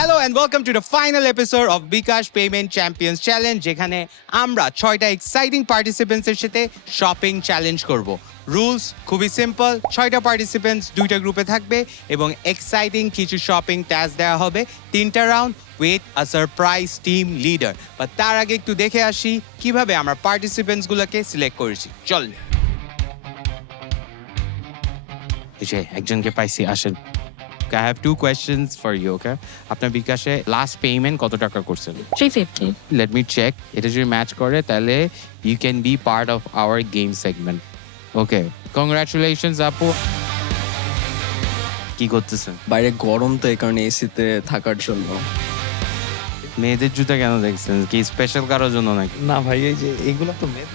Hello and welcome to the final episode of Bikash Payment Champions Challenge যেখানে আমরা 6টা exciting পার্টিসিপেন্টসের সাথে shopping challenge করব। রুলস খুবই সিম্পল, 6টা পার্টিসিপেন্টস 2টা গ্রুপে থাকবে এবং এক্সাইটিং কিছু শপিং টাস্ক দেওয়া হবে 3টা round with a surprise team leader. But তার আগে একটু দেখে আসি কিভাবে আমরা পার্টিসিপেন্টসগুলোকে সিলেক্ট করেছি। চল এই যে একজনকে পাইছি, আসেন। I have two questions for you, okay? আপনার বিকাশে লাস্ট পেমেন্ট কত টাকা করছেন? 350. Let me check. এটা যদি ম্যাচ করে তাহলে you can be part of our game segment. Okay. Congratulations আপু। কি করতেছেন? বাইরে গরম তো এই কারণে এসিতে থাকার জন্য। মেয়েদের জুতা কেন দেখছেন? কি স্পেশাল কারোর জন্য নাকি? না ভাই, এই যে এইগুলো তো মেয়ে।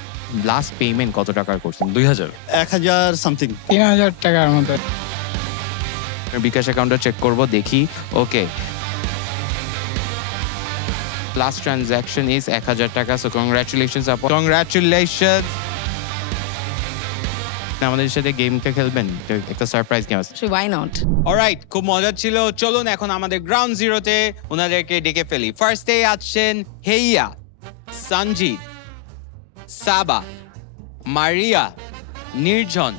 লাস্ট পেমেন্ট কত টাকার করছেন? 2000 1000 সামথিং। 3000 টাকার মতো। বিকাশ অ্যাকাউন্টটা চেক করব, দেখি। ওকে, লাস্ট ট্রানজাকশন ইজ 1000 টাকা। সো কংগ্রাচুলেশনস আপু, কংগ্রাচুলেশনস। আমাদের সাথে গেমটা খেলবেন, একটা সারপ্রাইজ গেম আছে। So why not? অলরাইট, খুব মজা ছিল। চলুন এখন আমাদের গ্রাউন্ড জিরোতে ওনাদেরকে ডেকে ফেলি। ফার্স্টে আছেন হেইয়া, সঞ্জিত, সাবা, মারিয়া, নির্জন,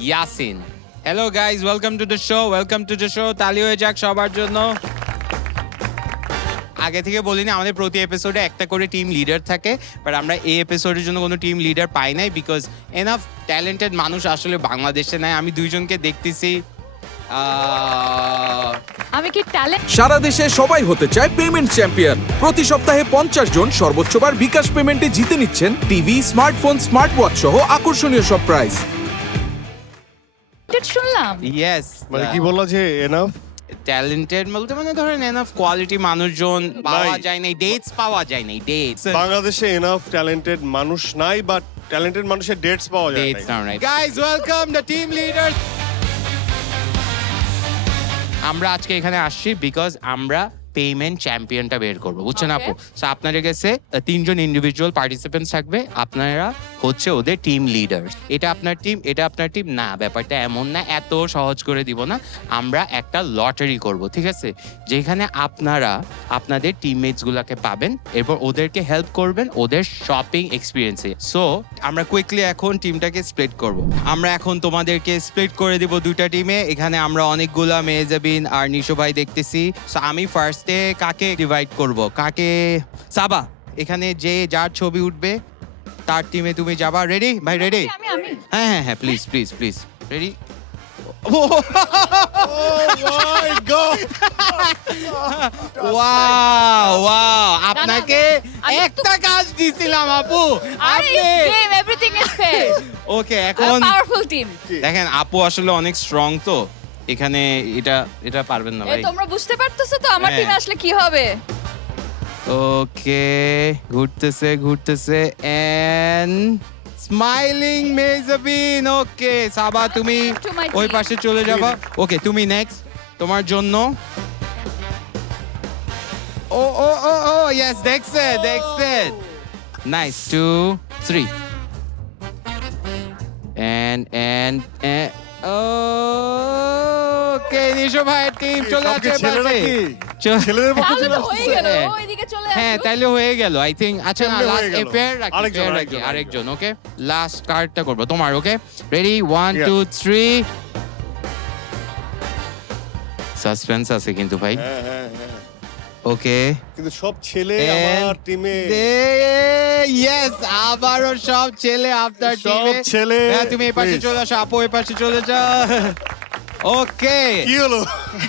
Yasin. Hello guys, welcome to the show, welcome to the show. তালি হয়ে যাক সবার জন্য। আগে থেকে বলিনি, আমাদের প্রতি এপিসোডে একটা করে টিম লিডার থাকে, বাট আমরা এই এপিসোডের জন্য কোনো টিম লিডার পাই নাই বিকজ এনাফ ট্যালেন্টেড মানুষ আসলে বাংলাদেশে নাই। আমি দুইজনকে দেখতেছি। আমি কি ট্যালেন্ট? সারা দেশে সবাই হতে চায় পেমেন্ট চ্যাম্পিয়ন। প্রতি সপ্তাহে 50 জন সর্বোচ্চবার বিকাশ পেমেন্টে জিতে নিচ্ছেন টিভি, স্মার্টফোন, স্মার্ট ওয়াচ সহ আকর্ষণীয় সব প্রাইজ। শুনলাম। ইয়েস, মানে কি বললো যে এনাফ ট্যালেন্টেড বলতে মানে ধরেন এনাফ কোয়ালিটি মানুষজন পাওয়া যায় নাই, ডেটস পাওয়া যায় নাই, ডেটস। বাংলাদেশে এনাফ ট্যালেন্টেড মানুষ নাই, বাট ট্যালেন্টেড মানুষের ডেটস পাওয়া যায় Dates না। now, right? Guys, welcome the team leaders. আমরা আজকে এখানে আসছি বিকজ আমরা পেমেন্ট চ্যাম্পিয়নটা বের করবো, বুঝছেন আপু? সো আপনাদের কাছে 3 জন ইন্ডিভিজুয়াল পার্টিসিপেন্টস থাকবে, আপনারা হচ্ছে ওদের টিম লিডার। এটা আপনার টিম, এটা আপনার টিম না, ব্যাপারটা এমন না, এত সহজ করে দিব না। আমরা একটা লটারি করব, ঠিক আছে? যেখানে আপনারা আপনাদের টিমমেটস গুলাকে পাবেন, এরপর ওদেরকে হেল্প করবেন ওদের শপিং এক্সপিরিয়েন্সে। সো আমরা কুইকলি এখন টিমটাকে স্প্লিট করব। আমরা এখন তোমাদেরকে স্প্লিট করে দিব 2টা টিমে। এখানে আমরা অনেকগুলা মেহজাবিন আর নিশো ভাই দেখতেছি। সো আমি ফার্স্টে কাকে ডিভাইড করব? কাকে? সাবা, এখানে যে যার ছবি উঠবে তার টিমে তুমি যাবা। রেডি ভাই? রেডি? আমি হ্যাঁ হ্যাঁ হ্যাঁ, please please please. Ready? My god, wow wow, আপনাকে আমি একটা কাজ দিছিলাম আপু, আরে আপনি গেম এভরিথিং ইজ ফেয়ার। ওকে। এখন পাওয়ারফুল টিম। দেখেন আপু আসলে অনেক স্ট্রং, তো এখানে এটা পারবেন না ভাই। তোমরা বুঝতে পারতেছো তো আমার হ্যাঁ। টিমে আসলে কি হবে? ওকে, ঘুরতেছে ঘুরতেছে এন্ড স্মাইলিং মেজাবিন। ওকে সাবা, তুমি To my ওই team. পাশে চলে যাবা। ওকে, তুমি নেক্সট, তোমার জন্য। ও ও ও ও ইয়েস, দেখছে দেখছে। নাইস, 2 3 and ওকে, নিশো ভাই টিম চলে সবকে আসে ছেলেরা পাশে। কি চল- ছেলেদের পক্ষে তাহলে চলে তো হয়ে আসছে? গেল, হ্যাঁ। ওইদিকে চলে হ্যাঁ, আসো। তাইলে হয়ে গেল আই থিঙ্ক। আচ্ছা না, এমনি লাস্ট হয়ে গেল। ফেয়ার রাখি, আরেকজন, fair রাখি, আরেকজন, আরেকজন। ওকে, লাস্ট কার্ডটা করব তোমার। ওকে, রেডি? 1 Yeah. 2 3। সাসপেন্স আছে কিন্তু ভাই। হ্যাঁ হ্যাঁ হ্যাঁ, ওকে, কিন্তু সব ছেলে আমার টিমে। ইয়েস, আবারও সব ছেলে আপনার সব টিমে। ছেলে, হ্যাঁ, তুমি এই পাশে please. চলে আসো, আপু এই পাশে চলে যাও। ওকে, কি হলো?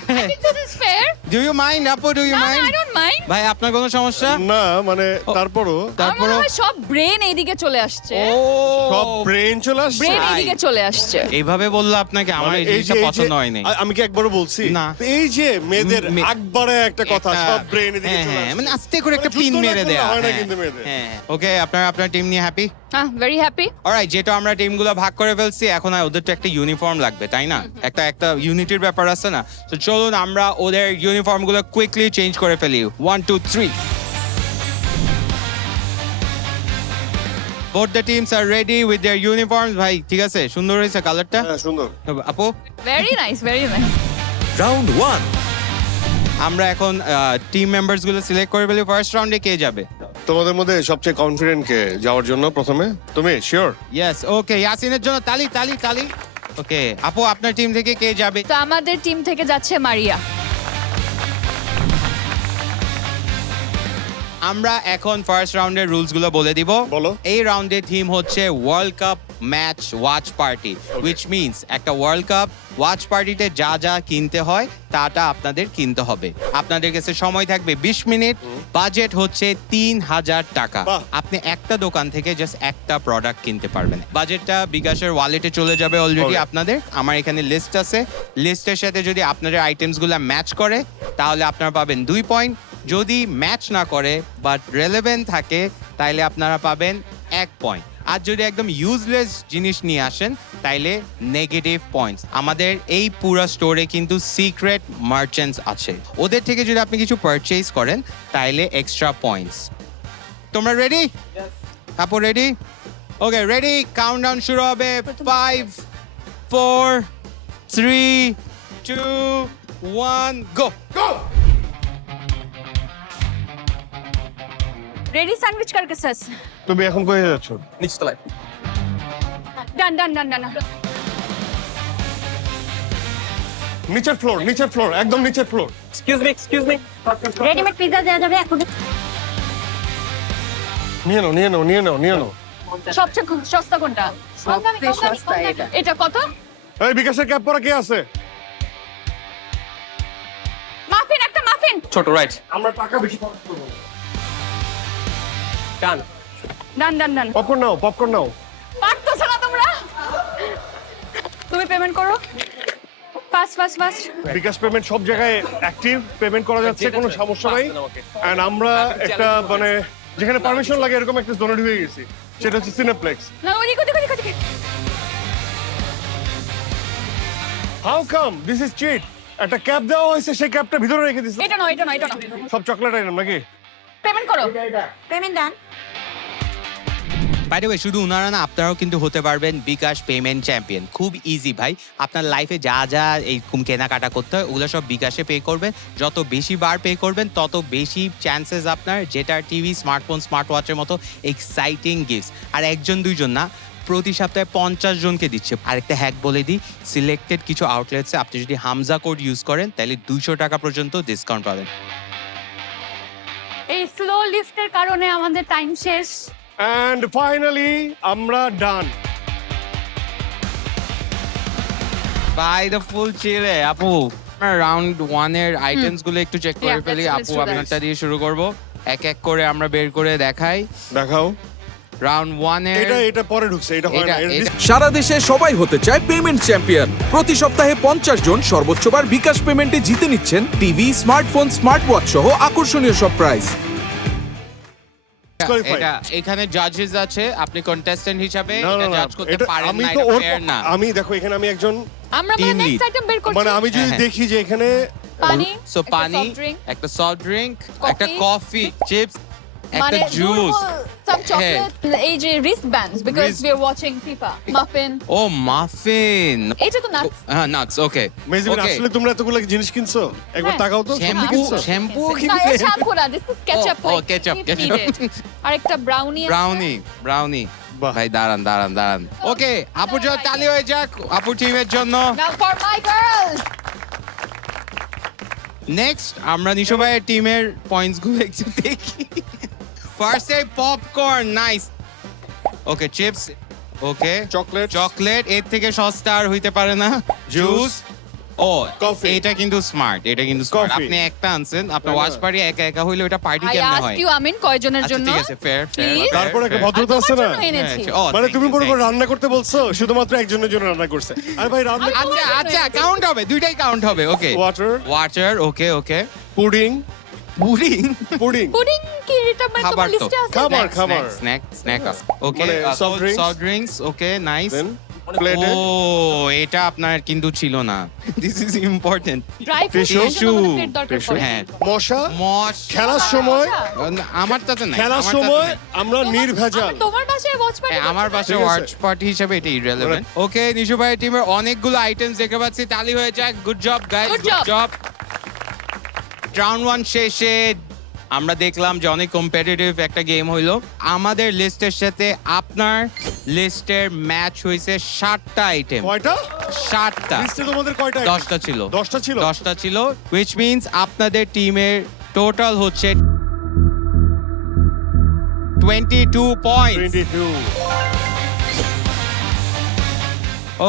This is fair. Do you mind আপু? ডু ইউ না, মাইন্ড? I don't mind. ভাই আপনার কোনো সমস্যা? না মানে তারপরও আমার মনে তারপরও হয় সব ব্রেন এইদিকে চলে আসছে। ও সব ব্রেন চলে আসছে। ব্রেন এইদিকে চলে আসছে। এইভাবে বললো আপনাকে, আমার মানে এই এই জিনিসটা যে- পছন্দ হয় নাই। আমি কি একবারও বলছি না। এই যে মেয়েদের মে- একবারে একটা কথা, সব ব্রেন এদিকে হ্যাঁ, চলে হ্যাঁ, আসছে। মানে আস্তে করে একটা মানে পিন যুদ্ধ না মেরে করলে দেয়া। হয় না হ্যাঁ, কিন্তু মেয়েদের। হ্যাঁ। ওকে, আপনার টিম নিয়ে হ্যাপি? Very happy. অলরাইট, যেটা আমরা টিমগুলো ভাগ করে ফেলছি, এখন আর ওদের তো একটা ইউনিফর্ম লাগবে, তাই না? একটা ইউনিটির ব্যাপার আছে না? তো চলুন আমরা ওদের ইউনিফর্মগুলো কুইকলি চেঞ্জ করে ফেলি। 1 2 3। Both the teams are ready with their uniforms. ভাই ঠিক আছে, সুন্দর হয়েছে কালারটা। হ্যাঁ সুন্দর। আপু very nice, very nice. Round 1, আমরা এখন টিম মেম্বার্স গুলো সিলেক্ট করে ফেলি ফার্স্ট রাউন্ডে কে যাবে তোমাদের মধ্যে সবচেয়ে কনফিডেন্ট কে যাওয়ার জন্য প্রথমে তুমি শিওর ইয়েস ওকে ইয়াসিনের জন্য তালি তালি তালি ওকে আপু আপনার টিম থেকে কে যাবে তো আমাদের টিম থেকে যাচ্ছে মারিয়া। আমরা এখন ফার্স্ট রাউন্ডের রুলস গুলো বলে দিব বলো। এই রাউন্ডের থিম হচ্ছে world cup match watch party which means একটা ওয়ার্ল্ড কাপ ওয়াচ পার্টিতে যা যা কিনতে হয় তাটা আপনাদের কিনতে হবে আপনাদের কাছে সময় থাকবে 20 মিনিট বাজেট হচ্ছে 3000 টাকা বাহ। আপনি একটা দোকান থেকে জাস্ট একটা প্রোডাক্ট কিনতে পারবেন বাজেটটা বিকাশের ওয়ালেটে চলে যাবে অলরেডি Okay. আপনাদের আমার এখানে লিস্ট আছে লিস্টের সাথে যদি আপনাদের আইটেমসগুলো ম্যাচ করে তাহলে আপনারা পাবেন 2 পয়েন্ট যদি ম্যাচ না করে বাট রেলেভেন্ট থাকে তাইলে আপনারা পাবেন 1 পয়েন্ট আর যদি একদম ইউজলেস জিনিস নিয়ে আসেন তাইলে নেগেটিভ পয়েন্টস আমাদের এই পুরো স্টোরে কিন্তু সিক্রেট মার্চেন্টস আছে ওদের থেকে যদি আপনি কিছু পারচেজ করেন তাইলে এক্সট্রা পয়েন্টস তোমরা রেডি আপু রেডি ওকে রেডি কাউন্টডাউন শুরু হবে 5 4 3 2 1 গো রেডি স্যান্ডউইচ কার কাছে আছে? তুমি এখন কোথায় যাচ্ছ নিচতলায় ডান ডান ডান ডান নিচের ফ্লোর একদম নিচের floor excuse me readymade pizza দেওয়া যাবে এখন নিয়ে নাও সবচেয়ে সস্তা কোনটা? সবচেয়ে সস্তা এটা। এটা কত? এই বিকাশের ক্যাপ পরা কে আছে মাফিন একটা মাফিন ছোট রাইট আমরা টাকা বেশি খরচ করব ডান ডান ডান ডান পপকর্ন নাও পারতেছো না তোমরা তুমি পেমেন্ট করো ফাস্ট বিকাশ পেমেন্ট সব জায়গায় অ্যাক্টিভ পেমেন্ট করা যাচ্ছে কোনো সমস্যা নাই এন্ড আমরা একটা মানে যেখানে পারমিশন লাগে এরকম একটা জোনে ঢুকে গেছি সেটা হচ্ছে সিনেপ্লেক্স না ওদিকে how come this is cheat একটা ক্যাব দেওয়া হয়েছে সেই ক্যাবটা ভিতরে রেখে দিছে এটা নয় সব চকলেট আইটেম নাকি পেমেন্ট করো payment done by the way শুধু উনারা না আপনারাও কিন্তু হতে পারবেন বিকাশ পেমেন্ট চ্যাম্পিয়ন খুব ইজি ভাই আপনার লাইফে যা যা এই কেনাকাটা করতে হয় ওগুলো সব বিকাশে পে করবেন যত বেশি বার পে করবেন তত বেশি চান্সেস আপনার যেটা টিভি স্মার্টফোন স্মার্ট ওয়াচের মতো এক্সাইটিং গিফটস আর একজন দুইজন না প্রতি সপ্তাহে 50 জনকে দিচ্ছে আরেকটা হ্যাক বলে দিই সিলেক্টেড কিছু আউটলেটসে আপনি যদি হামজা কোড ইউজ করেন তাহলে 200 টাকা পর্যন্ত ডিসকাউন্ট পাবেন এই স্লো লিফটের কারণে আমাদের টাইম শেষ এন্ড ফাইনালি আমরা ডান বাই দ্য ফুল চিলে আপু রাউন্ড 1 এর আইটেমস গুলো একটু চেক করে Yeah, ফেলি let's আপু do that. আপনারটা দিয়ে শুরু করব এক এক করে আমরা বের করে দেখাই দেখাও রাউন্ড 1 এর এটা পরে ঢুকছে এটা হয় না এটা- এটা সারা দেশে সবাই হতে চায় পেমেন্ট চ্যাম্পিয়ন প্রতি সপ্তাহে 50 জন সর্বোচ্চবার বিকাশ পেমেন্টে জিতে নিচ্ছেন টিভি স্মার্টফোন স্মার্ট ওয়াচ সহ আকর্ষণীয় সব প্রাইজ disqualified। এটা এখানে জাজেস আছে আপনি কন্টেস্ট্যান্ট হিসাবে না, এটা না, না, জাজ করতে এটা পারেন আমি না তো এটা ওর ফেয়ার না আমি দেখো এখানে আমি একজন আমরা Team নেক্সট lead। আইটেম বের করছি মানে আমি যদি হ্যাঁ। দেখি যে এখানে পানি সো একটা পানি soft drink, একটা সফট ড্রিঙ্ক Coffee। একটা কফি চিপস একটা মানে জুস সাম চকলেট এই যে wrist bands because Wrist- we are watching FIFA muffin ও মাফিন এটা তো নাটস হ্যাঁ নাটস ওকে মেজবিন আসলে তোমরা এতগুলো জিনিস কিনছো একবার হ্যাঁ। তাকাও তো সত্যি শ্যাম্পু কিনছো শ্যাম্পু না এটা শ্যাম্পু না দিস ইজ কেচাপ ও, ketchup, ketchup। আর একটা ব্রাউনি ব্রাউনি বাহ। ভাই দাঁড়ান ওকে আপুর জন্য তালি হয়ে যাক আপুর টিমের জন্য নাও ফর মাই গার্লস নেক্সট আমরা নিশো ভাইয়ের টিমের পয়েন্টস গুলো একটু দেখি ফার্স্ট এ পপকর্ন নাইস ওকে চিপস ওকে চকলেট এর থেকে সস্তা আর হইতে পারে না জুস ও Coffee। এটা কিন্তু স্মার্ট smart। Coffee। আপনি একটা আনছেন আপনার না, ওয়াচ না। পার্টি একা একা হইলে ওটা পার্টি আই কেমনে আস্ক হয় ইউ আমিন কয়জনের আচ্ছা, জন্য ঠিক আছে ফেয়ার Please? তারপর একটা ভদ্রতা আছে না এনেছি মানে তুমি বড় করে রান্না করতে বলছো শুধুমাত্র একজনের জন্য রান্না করছে আর ভাই রান্না আচ্ছা আচ্ছা কাউন্ট হবে দুইটাই কাউন্ট হবে ওকে ওয়াটার ওকে ওকে পুডিং পুডিং পুডিং কি এটা মানে খাবার তোমার তো। লিস্টে আছে খাবার। স্ন্যাক ওকে মানে soft drinks? Soft drinks okay nice then প্লেটে ও এটা আপনার কিন্তু ছিল না this is important dry fruit Tissue। দরকার পড়ে হ্যাঁ মশা মশ খেলার সময় আমার তাতে নাই খেলার আমার সময় তাতে নাই। আমরা নির্ভেজাল তোমার বাসায় ওয়াচ পার্টি হ্যাঁ, আমার বাসায় ঠিক আছে। ওয়াচ পার্টি হিসেবে এটা ইররিলেভেন্ট ওকে নিশু ভাই টিমের অনেকগুলো আইটেমস দেখতে পাচ্ছি তালি হয়ে যাক good job guys Good good job. Job round 1 শেষে আমরা দেখলাম যে অনেক কম্পিটিটিভ একটা গেম হইলো। আমাদের লিস্টের সাথে আপনার লিস্টের ম্যাচ হয়েছে 7টা আইটেম। কয়টা 7টা, লিস্টে তোমাদের কয়টা 10টা ছিল। 10টা ছিল 10টা ছিল, which means আপনাদের টিমের টোটাল হচ্ছে 22 পয়েন্টস। 22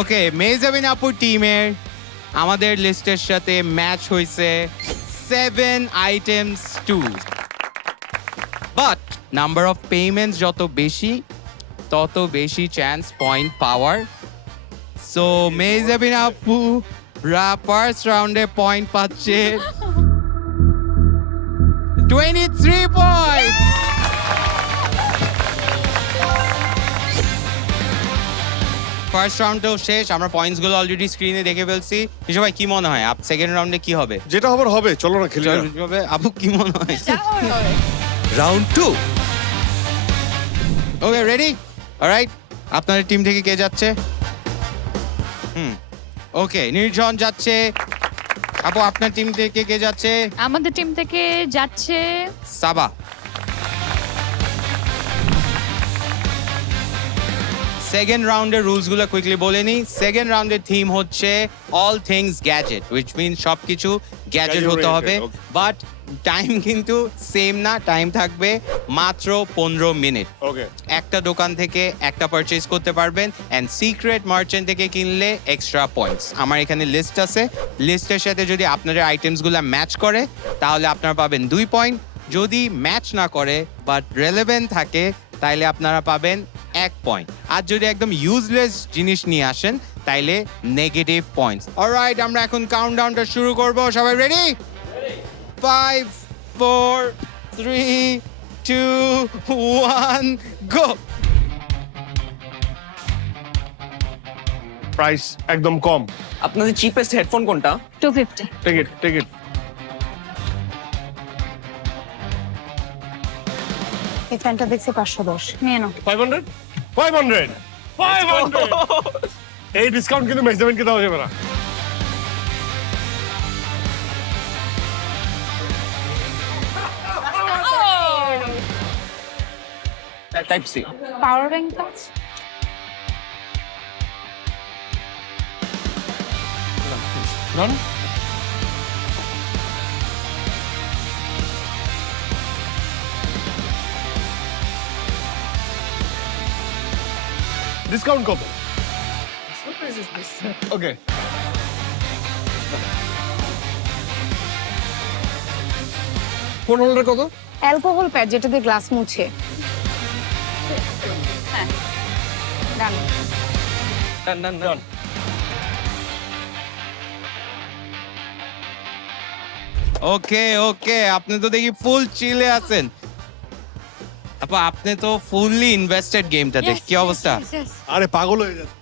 ওকে, মেজাবিন আপুর টিমের আমাদের লিস্টের সাথে ম্যাচ হয়েছে 7 items two, but number of payments যত বেশি তত বেশি চান্স পয়েন্ট পাওয়ার। সো মেজাবিন আপু ফার্স্ট রাউন্ডে পয়েন্ট পাচ্ছে 23 পয়েন্ট। ফার্স্ট রাউন্ডটাও শেষ, আমরা পয়েন্টস গুলো অলরেডি স্ক্রিনে দেখে ফেলছি। সবাই কি মনে হয় আপ সেকেন্ড রাউন্ডে কি হবে? যেটা হবার হবে, চলো না খেলি না। হবে আপু কি মনে হয়? Round 2 okay ready, alright. আপনাদের টিম থেকে কে যাচ্ছে? ওকে, নির্জন যাচ্ছে। আপু আপনার টিম থেকে কে যাচ্ছে? আমাদের টিম থেকে যাচ্ছে সাবা। সেকেন্ড রাউন্ডের রুলস গুলো কুইকলি বলে নি। সেকেন্ড রাউন্ডের থিম হচ্ছে অল থিংস গ্যাজেট, উইচ মিন সবকিছু গ্যাজেট হতে হবে, বাট টাইম কিন্তু সেম না, টাইম থাকবে মাত্র 15 মিনিট। ওকে, একটা দোকান থেকে একটা পারচেজ করতে পারবেন, এন্ড সিক্রেট মার্চেন্ট থেকে কিনলে এক্সট্রা পয়েন্টস। আমার এখানে লিস্ট আছে, লিস্টের সাথে যদি আপনাদের আইটেমসগুলো ম্যাচ করে তাহলে আপনারা পাবেন 2 পয়েন্ট, যদি ম্যাচ না করে বাট রেলেভেন্ট থাকে তাইলে আপনারা পাবেন 1 পয়েন্ট, আর যদি একদম ইউজলেস জিনিস নিয়ে আসেন তাইলে নেগেটিভ পয়েন্টস। অলরাইট, আমরা এখন কাউন্টডাউনটা শুরু করব। সবাই রেডি? 5 4 3 2 1 গো। প্রাইস একদম কম। আপনাদের চিপেস্ট হেডফোন কোনটা? 250। Take it, take it. এই ফ্যানটা দেখছি 510 নিয়ে নাও। 500 500 500 এই ডিসকাউন্ট কিন্তু মেজারমেন্টকে দেওয়া যাবে না। Type C. পাওয়ার ব্যাংকটা না না, ডিসকাউন্ট কত? ওকে, ফোন হোল্ডার কত? অ্যালকোহল প্যাড যেটা দিয়ে গ্লাস মুছে। ডান। ডান ডান ডান। ওকে ওকে, আপনি তো দেখি ফুল চিলে আছেন। আপা আপনি তো ফুললি ইনভেস্টেড গেমটাতে, কি অবস্থা? আরে পাগল হয়ে যাচ্ছে।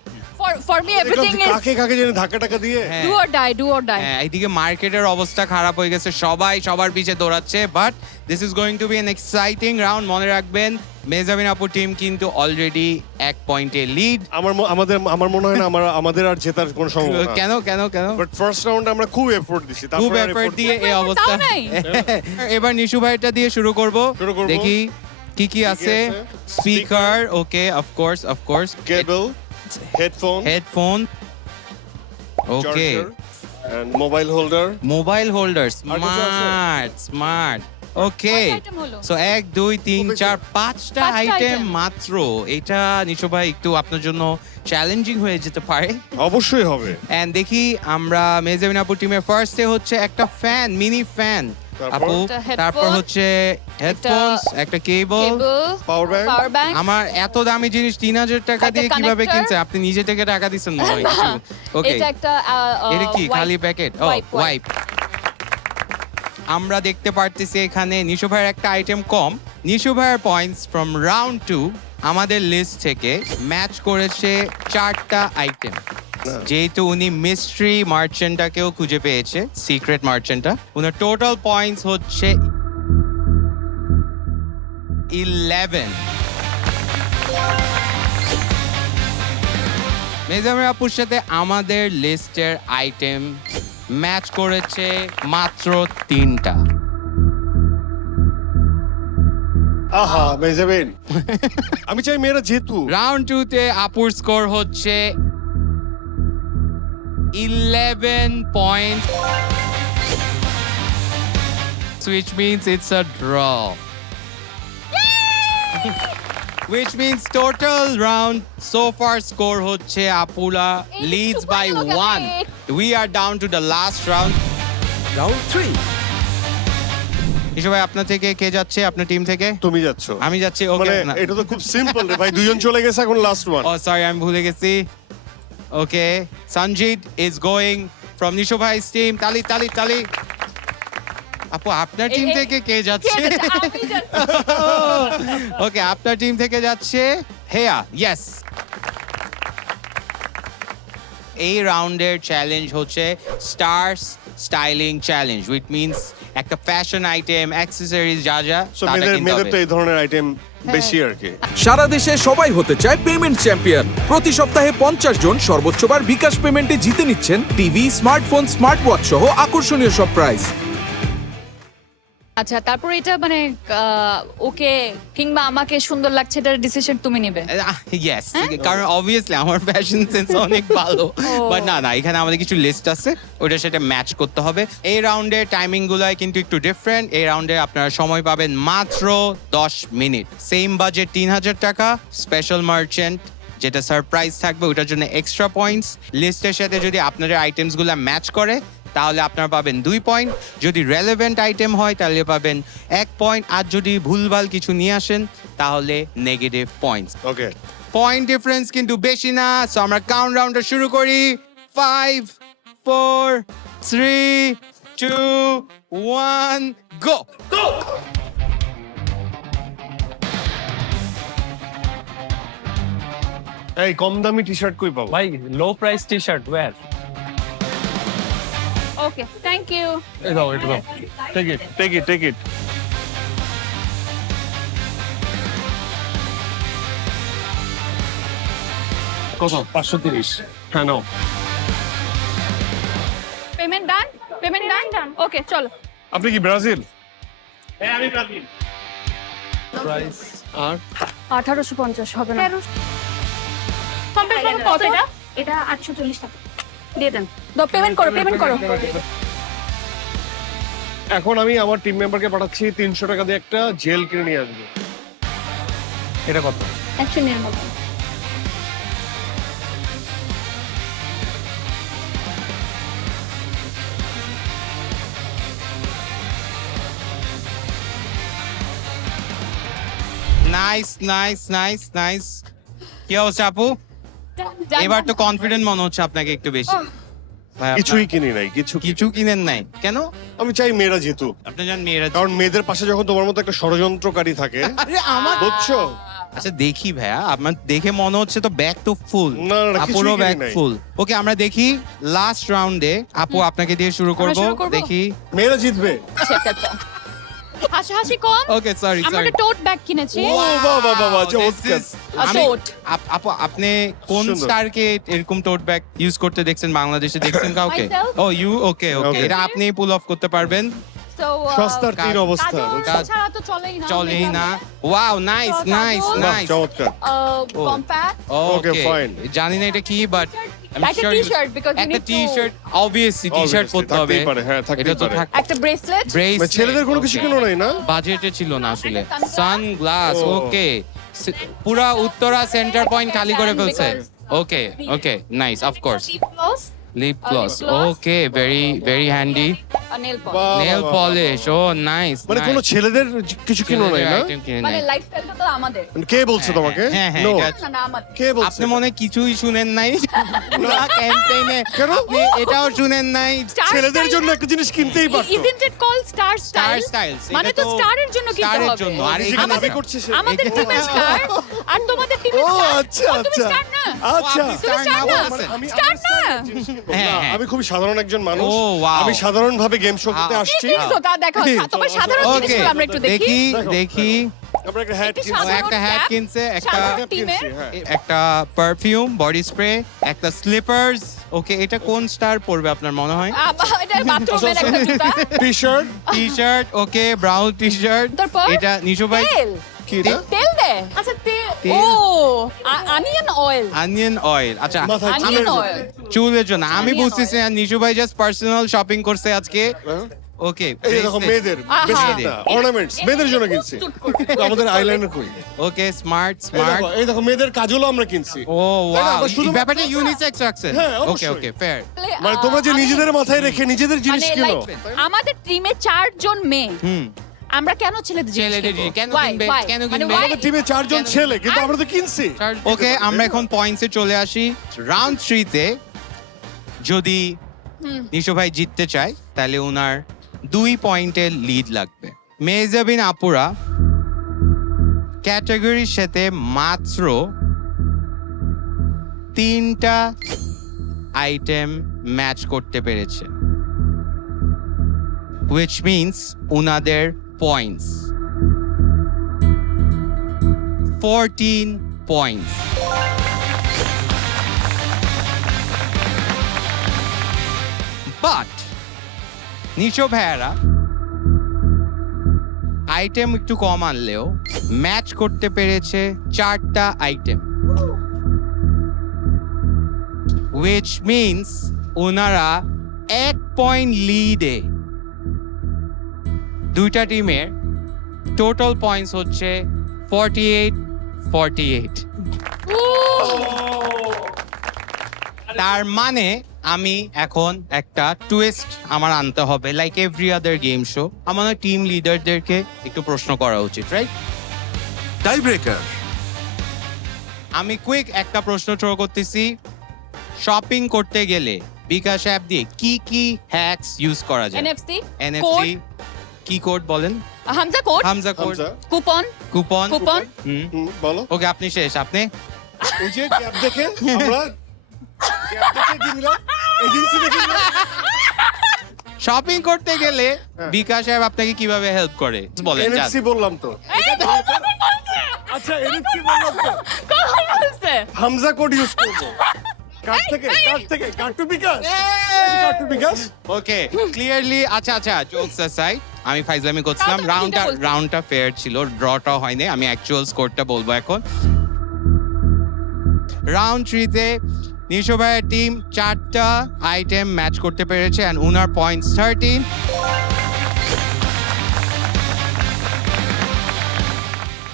ফর মি এভরিথিং ইজ কাকে কাকে যেন ধাক্কা টাকা দিয়ে। হ্যাঁ। Do or die, do or die. হ্যাঁ, এইদিকে মার্কেটের অবস্থা খারাপ হয়ে গেছে, সবাই সবার পিছে দৌড়াচ্ছে, but this is going to be an exciting round. মনে রাখবেন মেজাবিন আপু টিম কিন্তু অলরেডি 1 পয়েন্টে লিড। আমার মনে হয় না আমাদের আর জেতার কোনো সম্ভাবনা। কেন কেন কেন? বাট ফার্স্ট রাউন্ডে আমরা খুব এফোর্ট দিছি, খুব তারপর এফর্ট দিয়ে এই অবস্থা। তাও নাই। এবার নিশু ভাইটা দিয়ে শুরু করব। দেখি কি কি আছে। আছে? Speaker, okay, of course. Cable, headphone, headphone, okay, and mobile holder. Mobile holder, আর কিছু আছে? Smart, okay. কয়টা item হলো? সো 1 2 3 4 5টা পাঁচটা আইটেম item। মাত্র। এটা নিশো ভাই একটু আপনার জন্য চ্যালেঞ্জিং হয়ে যেতে পারে। অবশ্যই হবে। এন্ড দেখি আমরা মেজাবিন আপু টিমের ফার্স্টে হচ্ছে একটা ফ্যান, মিনি ফ্যান তারপর? আপু, একটা headphone, তারপর হচ্ছে হেডফোনস, একটা কেবল। কেবল, পাওয়ার ব্যাংক। Power bank. আমার এত দামি জিনিস 3000 টাকা একটা দিয়ে কিভাবে connector। কিনছে? আপনি নিজে থেকে টাকা দিচ্ছেন মনে হয়। ওকে, এটা একটা এটা কি wipe। খালি প্যাকেট? ও Wipe, wipe। ওয়াইপ। আমরা দেখতে পারতেছি এখানে নিশু ভাইয়ের একটা আইটেম কম। নিশু ভাইয়ের পয়েন্টস ফ্রম রাউন্ড 2 আমাদের লিস্ট থেকে ম্যাচ করেছে 4টা আইটেম। যেহেতু উনি মিস্ট্রি মার্চেন্টটাকেও খুঁজে পেয়েছে, সিক্রেট মার্চেন্টটা, উনার টোটাল পয়েন্টস হচ্ছে 11। মেজামের আপুর সাথে আমাদের লিস্টের আইটেম ম্যাচ করেছে মাত্র 3টা। আহা বেজাবেন আমি চাই মেয়েরা যেহেতু রাউন্ড 2 তে আপুর স্কোর হচ্ছে 11 point, which means it's a draw. Which means total round so far score হচ্ছে আপুলা leads by 1. We are down to the last round. Round 3 issue ভাই আপনার থেকে কে যাচ্ছে আপনার টিম থেকে? তুমি যাচ্ছ আমি যাচ্ছি। মানে ওকে এটা তো খুব সিম্পল রে ভাই, দুইজন চলে গেছে, এখন লাস্ট ওয়ান। ও সরি আমি ভুলে গেছি। Okay Sanjit is going from Nishu ভাইস টিম। তালি তালি তালি। আপু আপনার টিম থেকে কে যাচ্ছে? ওকে আপনার টিম থেকে যাচ্ছে হেয়া। ইয়েস, এই রাউন্ডের চ্যালেঞ্জ হচ্ছে stars styling challenge, which means একটা ফ্যাশন আইটেম অ্যাক্সেসরিজ যা যা সো তাটা কিনতে মেয়েদের তো হবে। এই ধরনের আইটেম বেশি আর কি। সারা দেশে সবাই হতে চায় পেমেন্ট চ্যাম্পিয়ন। প্রতি সপ্তাহে 50 জন সর্বোচ্চবার বিকাশ পেমেন্টে জিতে নিচ্ছেন টিভি, স্মার্টফোন, স্মার্ট ওয়াচ সহ আকর্ষণীয় সব প্রাইজ। আচ্ছা তারপর এটা মানে ওকে কিংবা আমাকে সুন্দর লাগছে এটার ডিসিশন তুমি নেবে। ইয়েস, কারণ অবভিয়াসলি আমার ফ্যাশন সেন্স অনেক ভালো, বাট না না এখানে আমাদের কিছু লিস্ট আছে, ওটার সাথে ম্যাচ করতে হবে। এই রাউন্ডের টাইমিং গুলাই কিন্তু একটু ডিফারেন্ট। এই রাউন্ডে আপনারা সময় পাবেন মাত্র 10 মিনিট। সেম বাজেট 3000 টাকা, স্পেশাল মার্চেন্ট যেটা সারপ্রাইজ থাকবে ওটার জন্য এক্সট্রা পয়েন্টস। লিস্টের সাথে যদি আপনাদের আইটেমস গুলা ম্যাচ করে তাহলে আপনারা পাবেন 2 পয়েন্ট, যদি রেলেভেন্ট আইটেম হয় তাহলে পাবেন 1 পয়েন্ট, আর যদি ভুলভাল কিছু নিয়ে আসেন তাহলে নেগেটিভ পয়েন্টস। ওকে পয়েন্ট ডিফারেন্স কিন্তু বেশি না। সো আমরা কাউন্ট রাউন্ডটা শুরু করি। 5 4 3 2 1 গো। এই কম দামি টি-শার্ট কই পাবো? ভাই low price T-shirt wear. Okay thank you. এই দাও এটা দাও। Take it. টেক ইট কত? 530। হ্যাঁ নাও। পেমেন্ট ডান, পেমেন্ট ডান। ওকে চলো। আপনি কি ব্রাজিল? প্রাইস আর 1850 হবে না। কত এটা? এটা 840 টাকা দিয়ে দেন। দাও পেমেন্ট করো, পেমেন্ট করো। এখন আমি আমার টিম মেম্বারকে পাঠাচ্ছি 300 টাকা দিয়ে একটা জেল কিনে নিয়ে আসবে। এটা কত? 100 এর মতো। Nice nice nice nice. কি অবস্থা আপু? এবার তো কনফিডেন্ট মনে হচ্ছে আপনাকে একটু বেশি। ভাই, আপনার কিছুই কিনি নাই, কিছু কিছু কিনেন নাই কেন? আমি চাই মেয়েরা যেহেতু, আপনি জান মেয়েরা কারণ মেয়েদের পাশে যখন তোমার মতো একটা ষড়যন্ত্রকারী থাকে, আরে আমার বুঝছো? আচ্ছা দেখি ভাইয়া, আপনার দেখে মনে হচ্ছে তো ব্যাগ তো ফুল। না, না, কিছুই আপুরও কিনি ব্যাগ নাই। ফুল। ওকে আমরা দেখি লাস্ট রাউন্ডে আপু আপনাকে দিয়ে শুরু করব। শুরু করবো? দেখি। মেয়েরা জিতবে। সেটা তো হাসি কম। ওকে সরি আমরা সরি। একটা টোট ব্যাগ কিনেছি। ও বাবা বাবা চমৎকার। আপু আপনি কোন সুন্দর। স্টারকে এরকম টোট ব্যাগ ইউজ করতে দেখছেন বাংলাদেশে? দেখছেন কাউকে? Myself. ও ইউ ওকে ওকে, Okay. এটা আপনি পুল অফ করতে পারবেন। So, সস্তার তিন অবস্থা। কাজ- ছাড়া তো চলেই না। চলেই না। ওয়াও নাইস So, নাইস কাজল। বাহ, নাইস। চমৎকার। কম্প্যাক্ট ওকে Okay, fine. জানি না এটা কি, বাট একটা t-shirt, because you একটা need to- T-shirt obviously T-shirt Obviously, পরতে হবে। থাকতেই পারে, হ্যাঁ, থাকতেই এটা তো পারে। থাক একটা ব্রেসলেট। মানে ছেলেদের কোনো কিছু কেন নাই না? বাজেটে ছিল না আসলে। একটা sunglass। সানগ্লাস ও। ওকে, পুরা উত্তরা সেন্টার পয়েন্ট খালি করে ফেলছে। Because- okay okay nice of course. Lip gloss, lip gloss lip gloss। Okay very very handy. a nail polish। বাহ, নেল বাহ, বাহ, পলিশ ও নাইস। মানে কোনো ছেলেদের কিছু কিনো নাই না? মানে লাইফস্টাইলটা তো আমাদের। মানে কে বলছে তোমাকে? হ্যাঁ, হ্যাঁ, No. এটা- না, না, আমাদের। কে বলছে? আপনি মনে হয় কিছুই শুনেন নাই পুরা ক্যাম্পেইনে। কেন? আপনি এটাও শুনেন নাই। Star ছেলেদের style জন্য একটা জিনিস কিনতেই পারতো। Isn't it called star star style? Styles মানে তো স্টারের জন্য কিনতে স্টারের হবে। জন্য। আর নিজেকে এখানে দাবি করছে সে। আমাদের টিমের স্টার আর তোমাদের টিমের ও স্টার। আচ্ছা আচ্ছা স্টার না? আচ্ছা। আপনি তুমি star star না না? বলছেন। আমি Star আমার style না? এর জিনিস কিনবো। হ্যাঁ, না, হ্যাঁ। আমি খুবই সাধারণ একজন মানুষ। ও, wow. আমি সাধারণ ভাবে গেম শো করতে Wow. আসছি। কি কিনছো তা দেখাও। তোমার সাধারণ ওকে জিনিসগুলো আমরা একটু দেখি। দেখি দেখো, দেখি আমরা একটা হ্যাট একটি কিনছি ও একটা হ্যাট cap, কিনছে, একটা সাধারণ টিমের হ্যাঁ একটা পারফিউম, বডি স্প্রে, একটা স্লিপার্স। ওকে, এটা কোন স্টার পরবে আপনার মনে হয়? এটা বাথরুমের একটা জুতা। টি-শার্ট টি শার্ট, ওকে, ব্রাউন টি শার্ট। তারপর? এটা নিশু ভাই তেল কি এটা তেল দে আচ্ছা তেল ও অনিয়ন অয়েল অনিয়ন অয়েল। আচ্ছা, মাথায় অনিয়ন অয়েল চুলের জন্য আমি Onion বুঝতেছি না, নিশু ভাই জাস্ট পার্সোনাল শপিং করছে আজকে। ওকে, এই দেখো মেয়েদের আহা। অর্নামেন্টস মেয়েদের জন্য কিনছি তো আমাদের আইলাইনার কই ওকে, স্মার্ট এই স্মার্ট। দেখো এই দেখো মেয়েদের কাজলও আমরা কিনছি ও তাই না? ওয়াও, আবার শুধুমাত্র- ব্যাপারটা ইউনিসেক্স রাখছেন। হ্যাঁ, ওকে অবশ্যই। ওকে, ফেয়ার। মানে তোমরা যে নিজেদের মাথায় রেখে নিজেদের জিনিস মানে কিনো like, আমাদের টিমে 4 জন মেয়ে হুম, আমরা কেন ছেলেদের জিনিস ছেলেদের কিনবো? জিনিস কেন Why? কিনবে? Why? কেন মানে কিনবে? why? আমাদের টিমে 4 জন ছেলে কিন্তু আমরা তো কিনছি ওকে, আমরা এখন পয়েন্টসে চলে আসি। রাউন্ড 3 তে যদি নিশো ভাই জিততে চায় তাহলে ওনার 2 পয়েন্টের লিড লাগবে। মেজাবিন আপুরা ক্যাটাগরির সাথে মাত্র 3টা আইটেম ম্যাচ করতে পেরেছে, which means উনাদের পয়েন্টস 14 points. But নিশো ভাইয়ারা আইটেম একটু কম আনলেও ম্যাচ করতে পেরেছে 4টা আইটেম, which means ওনারা 1 পয়েন্ট লিডে। দুইটা টিমের টোটাল পয়েন্টস হচ্ছে 48-48। তার মানে আমি এখন একটা টুইস্ট আমার আনতে হবে, like every other game show. আমার টিম লিডারদেরকে একটু প্রশ্ন করা উচিত, রাইট? Tie breaker. আমি কুইক একটা প্রশ্ন থ্রো করতেছি। শপিং করতে গেলে বিকাশ অ্যাপ দিয়ে কি কি হ্যাকস ইউজ করা যায়? এনএফসি এনএফসি, কি কোড বলেন? Hamza code Hamza code, Hamza coupon coupon. Coupon বলো ওকে, আপনি শেষ। আপনি ওই যে ক্যাপ দেখে আমরা ক্যাপ দেখে কি নিলাম এজেন্সি দেখে নিলাম। শপিং করতে গেলে বিকাশ অ্যাপ আপনাকে কিভাবে হেল্প করে বলেন? এনএফসি বললাম তো আচ্ছা এনএফসি বললাম তো হামজা কোড ইউজ করবো কার্ড থেকে card to bKash card to bKash okay, clearly. আচ্ছা আচ্ছা, জোকস অ্যাসাইড, আমি ফাইজলামি করছিলাম। তাও তো তিনটা বলছি। রাউন্ডটা ফেয়ার ছিল, ড্রটা হয়নি। আমি অ্যাকচুয়াল স্কোরটা বলবো এখন। রাউন্ড 3 তে নিশো ভাইয়ের টিম 4টা আইটেম ম্যাচ করতে পেরেছে এন্ড উনার পয়েন্টস 13।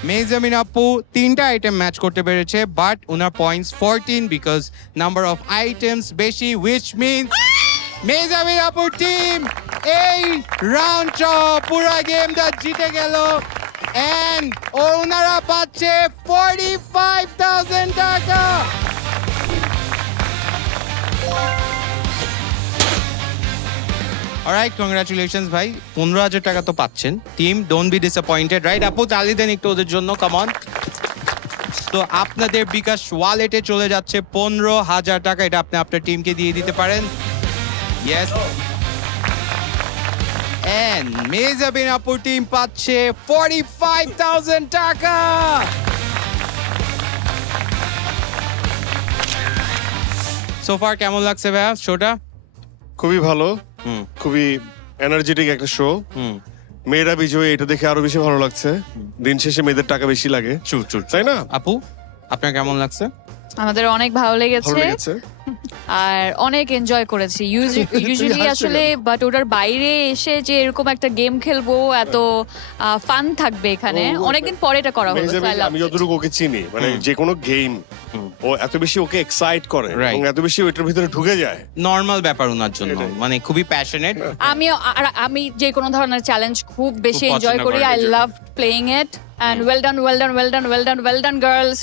মেজামিন আপু 3টা আইটেম ম্যাচ করতে পেরেছে বাট উনার points 14 because number of items বেশি, which means মেজামিন আপুর টিম এই রাউন্ডটা পুরো গেমটা জিতে গেল এন্ড ওনারা পাচ্ছে 45,000 টাকা। অলরাইট, কংগ্রাচুলেশনস ভাই, 15,000 টাকা তো পাচ্ছেন। Team don't be disappointed, right? আপু তালি দেন একটু ওদের জন্য, কাম অন। তো আপনাদের বিকাশ ওয়ালেটে চলে যাচ্ছে 15,000 টাকা, এটা আপনি আপনার টিমকে দিয়ে দিতে পারেন। ইয়েস, এন্ড মেজাবিন আপুর টিম পাচ্ছে 45,000 টাকা। সোফার কেমন লাগছে ভাইয়া শোটা? খুবই ভালো হুম খুবই এনার্জেটিক একটা শো হুম, মেয়েরা বিজয়ী এটা দেখে আরো বেশি ভালো লাগছে দিন শেষে মেয়েদের টাকা বেশি লাগে চুপ চুপ, তাই না আপু আপনার কেমন লাগছে? আমাদের অনেক ভালো ভালো লেগেছে লেগেছে আর অনেক এনজয় করেছি ইউজুয়ালি হাসছো আসলে বাট ওটার বাইরে এসে যে এরকম একটা গেম খেলবো এত ফান থাকবে এখানে ও, অনেকদিন পরে এটা করা হলো মেহজাবিন, So I loved আমি it. যতটুকু ওকে চিনি মানে যে কোনো গেম ও এত বেশি ওকে এক্সাইট করে Right. এবং এত বেশি ওইটার ভিতরে ঢুকে যায় নর্মাল ব্যাপার ওনার জন্য, এটাই। মানে খুবই প্যাশনেট। আমি যে কোনো ধরনের চ্যালেঞ্জ খুব বেশি খুব এনজয় পছন্দ করি করেন আই এই জন্য। Love playing it and well done girls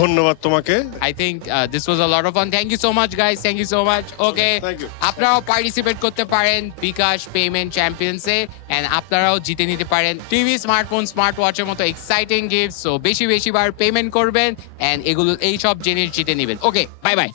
ধন্যবাদ তোমাকে I think this was a lot of fun. Thank you so much, guys. Thank you so much. Okay. Thank you. আপনারাও পার্টিসিপেট করতে পারেন বিকাশ পেমেন্ট চ্যাম্পিয়ন্সে এন্ড আপনারাও জিতে নিতে পারেন টিভি, স্মার্টফোন, স্মার্ট ওয়াচের মতো এক্সাইটিং গিফট। সো বেশি বার পেমেন্ট করবেন এন্ড এগুলো এই সব জিনিস জিতে নেবেন। ওকে, বাই বাই।